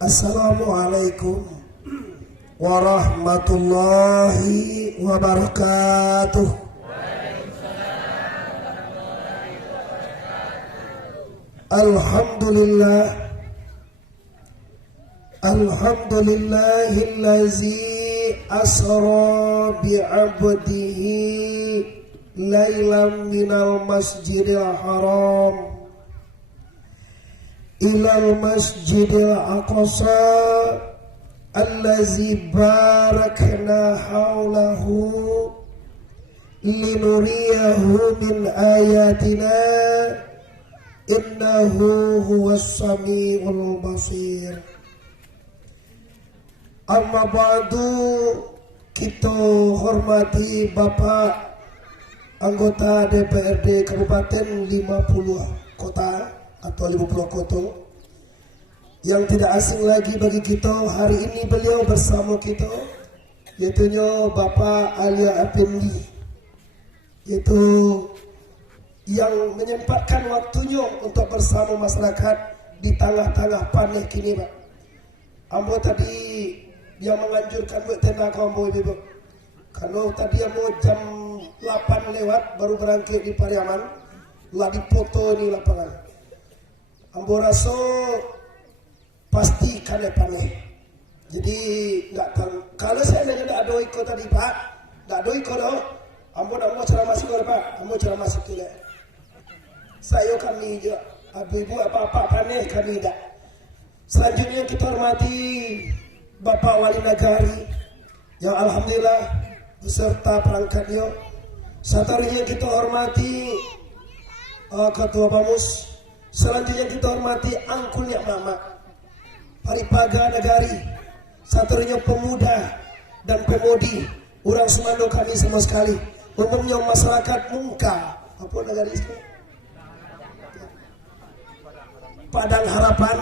Assalamualaikum warahmatullahi wabarakatuh. Alhamdulillah, alhamdulillahillazi asra bi'abdihi laylan minal masjidil haram ilal masjidil aqsa allazi barakna haulahu linuriyahu min ayatina innahu huwas samiul basir. Amma ba'du, kita hormati Bapak anggota DPRD Kabupaten 50 kota atau 50 kota yang tidak asing lagi bagi kita. Hari ini beliau bersama kita, yaitu Bapak Alia Effendi, yaitu yang menyempatkan waktunya untuk bersama masyarakat di tengah-tengah panen kini, Pak. Ambo tadi yang menganjurkan buat tenaga ambo ibu, kalau tadi ambo jam 8 lewat baru berangkat di Pariaman, lah dipoto di lapangan. Ambo rasa pasti kena panen. Jadi nggak tahu. Kalau saya tidak ada ikut tadi Pak, tidak ada ikut dong. Ambo ceramah masuk Pak, ambo ceramah masuk kira. Saya kami juga, ibu apa-apa panen kami tidak. Selanjutnya kita hormati Bapak Wali Nagari yang alhamdulillah beserta perangkatnya. Satunya kita hormati Ketua Bamus. Selanjutnya kita hormati Angkulnya Mama Paripaga Nagari. Satunya pemuda dan pemudi orang Semando kami semua sekali. Umumnya masyarakat Mungka, apa negara itu? Padang Harapan.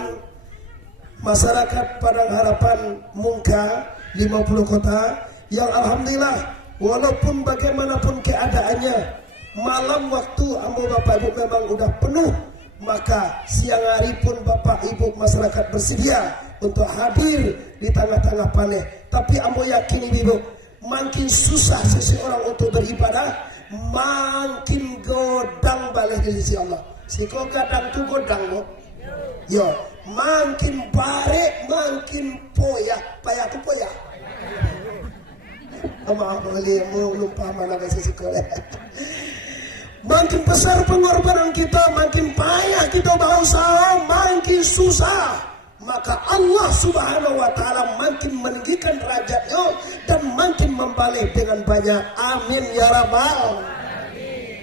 Masyarakat Padang Harapan Mungka 50 kota yang alhamdulillah walaupun bagaimanapun keadaannya, malam waktu ambo Bapak Ibu memang udah penuh, maka siang hari pun Bapak Ibu masyarakat bersedia untuk hadir di tengah-tengah panen. Tapi ambo yakin Ibu, makin susah seseorang untuk beribadah, makin godang balik dari sisi Allah. Siko gadang tu godang lo. Yo, makin barek, makin poyak, payah tu poyak. Maaf boleh lupa mana bahasa sekolah. Makin besar pengorbanan kita, makin payah kita berusaha, makin susah. Maka Allah Subhanahu wa Ta'ala makin meninggikan derajatnya dan makin membalik dengan banyak. Amin ya Rabbal.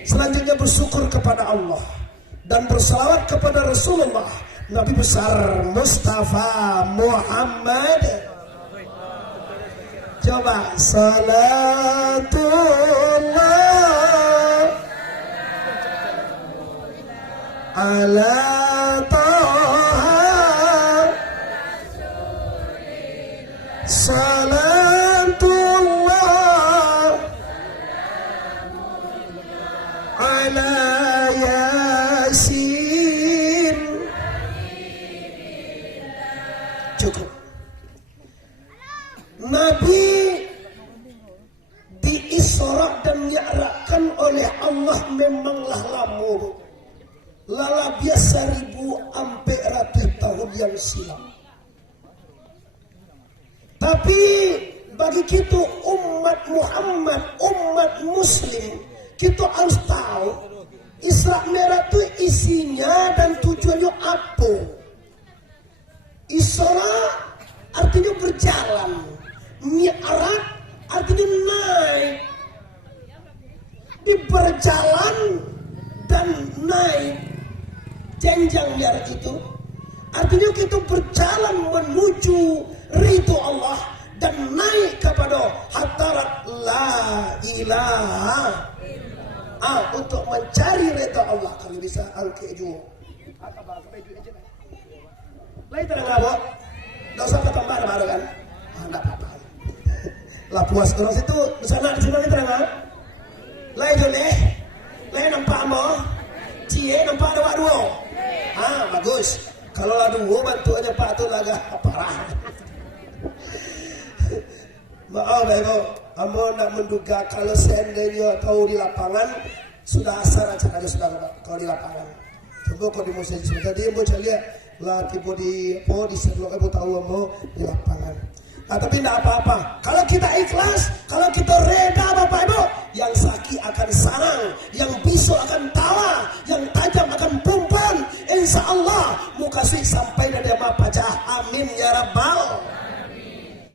Selanjutnya bersyukur kepada Allah dan bersalawat kepada Rasulullah Nabi besar Mustafa Muhammad. Coba salatullah ala Taha, salatullah ala Yasin. Cukup. Nabi diisra dan diarahkan oleh Allah memanglah lama, lala biasa 1000 sampai ratus tahun yang silam. Tapi bagi kita umat Muhammad, umat Muslim, kita harus tahu Isra Mi'raj itu isinya dan tujuannya apa. Isra artinya berjalan, Mi'raj artinya naik. Di berjalan dan naik jenjang Mi'raj itu artinya kita berjalan menuju ridho Allah dan naik kepada hadarat la ilaha untuk mencari ridho Allah. Kalau bisa angke juga lain terang apa? Nggak usah ketambah baru kan? Nggak apa-apa. Lah puas kalau situ di sana lagi terang apa? Lain jone, lain nampak mo, cie nampak dua. Bagus. Kalau aduh bantu aja Pak tuh agak parah. Maaf Ibu, Amo nak menduga kalau seandainya kau di lapangan sudah asar aja sudah kau di lapangan. Coba kau di musim tadi Ibu saya lihat lah tipe di sebelah Ibu tahu Amo di lapangan. Nah, tapi tidak apa-apa. Kalau kita ikhlas, kalau kita reda Bapak Ibu, yang sakit akan sarang, yang pisau akan tawa, yang tajam akan pumpan. Insya Allah muka siksa